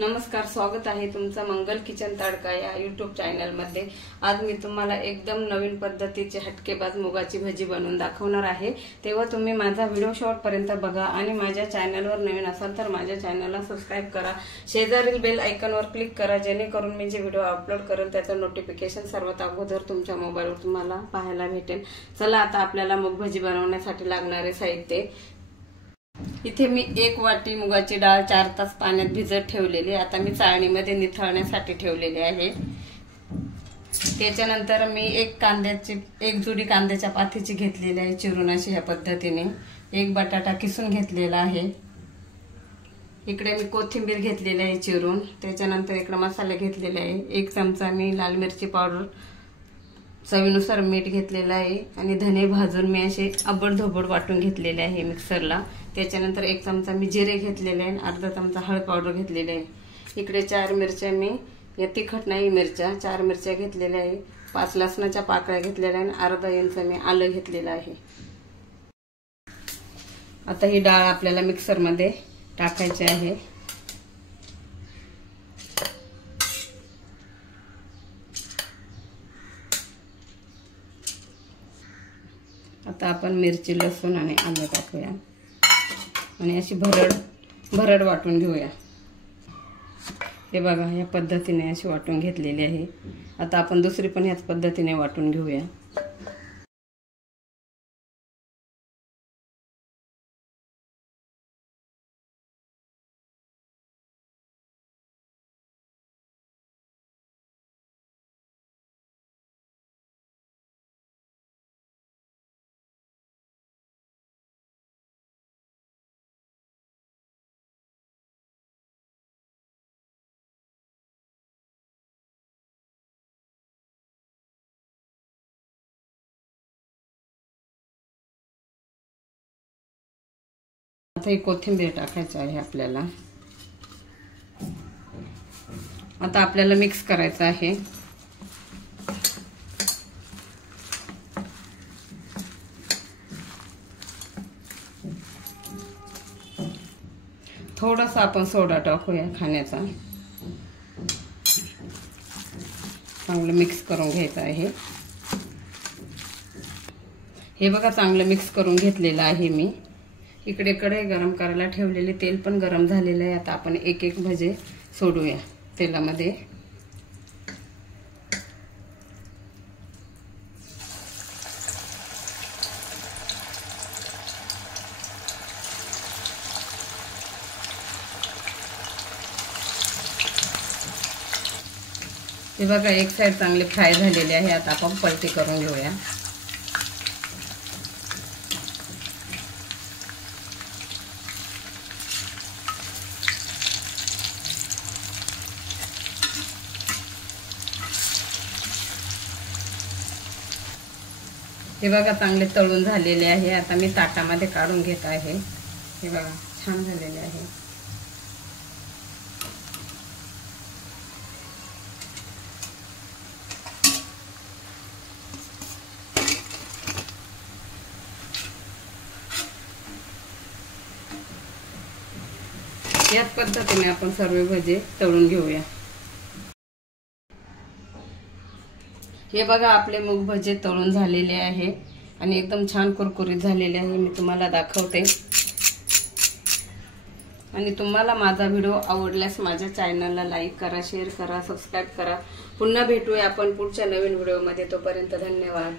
नमस्कार, स्वागत आहे तुमचं मंगल किचन तडका या यूट्यूब चॅनल मध्ये। आज मी तुम्हाला एकदम नवीन पद्धतीची हटकेबाज मुगाची भजी बनवून दाखवणार आहे। तेव्हा तुम्ही माझा व्हिडिओ शेवटपर्यंत बघा आणि माझ्या चॅनलवर नवीन असाल तर माझ्या चॅनलला सबस्क्राइब करा, शेजारील बेल आयकॉनवर क्लिक करा, जेणेकरून मी जे व्हिडिओ अपलोड करेन त्याचं नोटिफिकेशन सर्वात अगोदर तुमच्या मोबाईलवर तुम्हाला पाहायला भेटेल। चला आता आपल्याला मूग भजी बनवण्यासाठी लागणारे साहित्य। इथे मी 1 वाटी मुगाची डाळ 4 तास पाण्यात भिजत ठेवलेली, आता मी चाळणीमध्ये निथळण्यासाठी ठेवलेली आहे। त्याच्यानंतर मी एक जुडी कांद्याच्या पातीची घेतलेली आहे चिरून अशी ह्या पद्धतीने। 1 बटाटा किसून घेतलेला आहे। इकडे मी कोथिंबीर घेतलेली आहे चिरून। त्याच्यानंतर इकडे मसाले घेतलेले आहे। 1 चमचा मी लाल मिरची पावडर, चवीनुसार मीठ घेतलेलं आहे आणि धने भाजून मी असे आबडधोबड वाटून घेतलेले आहे मिक्सरला। त्याच्यानंतर 1 चमचा मी जिरे घेतलेले आहे, अर्धा चमचा हळद पावडर घेतलेले आहे। इकडे 4 मिरच्या मी या तिखट नाही मिरच्या 4 मिरच्या घेतलेल्या आहे, 5 लसणाच्या पाकळ्या घेतलेल्या आहे, अर्धा इंच मी आलं घेतलेलं आहे। आता ही डाळ आपल्याला मिक्सर मध्ये टाकायची आहे। आता आपण मिरची, लसूण आणि आलं टाकूया आणि अशी भरड वाटून घेऊया। हे बघा या पद्धतीने अशी वाटून घेतलेली आहे। आता आपण दुसरी पण याच पद्धतीने वाटून घेऊया। आता ही कोथिंबीर टाकायची आहे आपल्याला। आता आपल्याला मिक्स करायचं आहे। थोडासा आपण सोडा टाकूया खाण्याचा, चांगलं मिक्स करून घ्यायचं आहे। हे बघा चांगलं मिक्स करून घेतलेलं आहे मी। इकडे कढई गरम करायला ठेवलेली, तेल पण गरम झालेलं आहे। आता आपण एक एक भजे सोडूया तेलामध्ये। हे बघा एक साइड चांगले फ्राय झालेले आहे। आता आपण पलटी करून घेऊया। हे बघा चांगले तळून झालेले आहे। आता मी ताटामध्ये काढून घेत आहे। हे बघा छान झालेले आहे। याच पद्धतीने आपण सर्व भजे तळून घेऊया। हे बघा आपले मूग भजे तळून झालेले आहे आणि एकदम छान कुरकुरीत झालेले आहे। मी तुम्हाला दाखवते आणि तुम्हाला माझा व्हिडिओ आवडल्यास माझ्या चॅनलला लाईक करा, शेअर करा, सबस्क्राइब करा। पुन्हा भेटूया आपण पुढच्या नवीन व्हिडिओमध्ये। तोपर्यंत धन्यवाद।